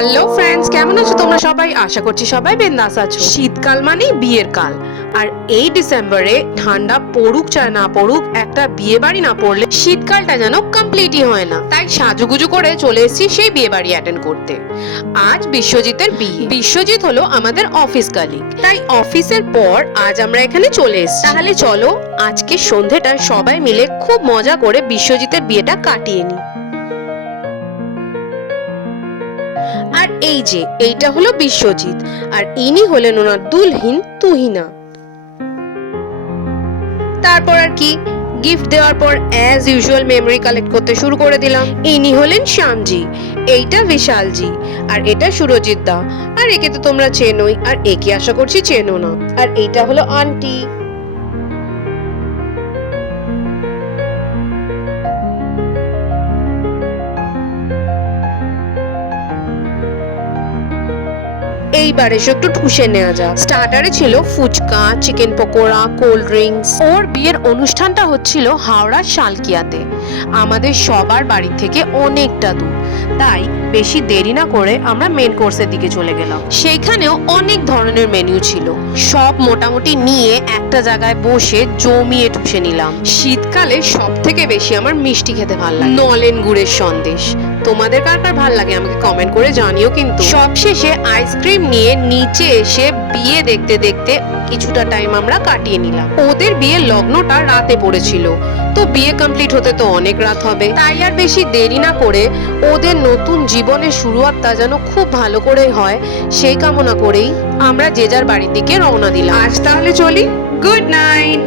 Hello friends, কেমন আছো তোমরা সবাই? আশা করছি সবাই বিন্দাস আছো। শীতকাল মানেই বিয়ের কাল, আর এই ডিসেম্বরে ঠান্ডা পড়ুক চায় না পড়ুক, একটা বিয়ে বাড়ি না পড়লে শীতকালটা যেন কমপ্লিটই হয় না। তাই সাজুগুজু করে চলে এসেছি সেই বিয়ে বাড়ি অ্যাটেন্ড করতে। আজ বিশ্বজিতের বিয়ে। বিশ্বজিৎ হলো আমাদের অফিস কালিগ, তাই অফিসের পর আজ আমরা এখানে চলে এসেছি। তাহলে চলো আজকে সন্ধেটা সবাই মিলে খুব মজা করে বিশ্বজিতের বিয়েটা কাটিয়ে নিই। আর এই যে এইটা হলো বিশ্বজিৎ, আর ইনি হলেন ওনার দুলহিন তুহিনা। তারপর আর কি, গিফট দেওয়ার পর অ্যাজ ইউজুয়াল মেমোরি কালেক্ট করতে শুরু করে দিলাম। ইনি হলেন শ্যামজি, এইটা বিশালজি, আর এটা সুরজিৎ দা। আর একে তো তোমরা চেনোই, আর একে আশা করছি চেনো না। আর এইটা হলো আন্টি। এইবার এসে একটু ঠুসে নেওয়া যাক। স্টার্টারে ছিল phuchka, chicken pakora, cold drinks. ওর বিয়ের অনুষ্ঠানটা হচ্ছিল হাওড়ার শালকিয়াতে, আমাদের সবার বাড়ি থেকে অনেকটা দূর। তাই বেশি দেরি না করে আমরা মেন কোর্সের দিকে চলে গেলাম। সেইখানেও অনেক ধরনের মেনু ছিল, সব মোটামুটি নিয়ে একটা জায়গায় বসে জমিয়ে ঠুসে নিলাম। শীতকালে সব থেকে বেশি আমার মিষ্টি খেতে ভালো লাগে, নলেন গুড়ের সন্দেশ। তোমাদের কার কার ভাল লাগে আমাকে কমেন্ট করে জানিও। কিন্তু সবশেষে আইসক্রিম নিয়ে নিচে এসে বিয়ে দেখতে দেখতে কিছুটা টাইম আমরা কাটিয়ে নিলাম। ওদের বিয়ের লগ্নটা রাতে পড়েছিল, তো বিয়ে কমপ্লিট হতে তো অনেক রাত হবে। তাই আর বেশি দেরি না করে ওদের নতুন জীবনের শুরুয়াতটা যেন খুব ভালো করে হয়, সেই কামনা করেই আমরা যে যার বাড়ির দিকে রওনা দিলাম। আজ তাহলে চলি, গুড নাইট।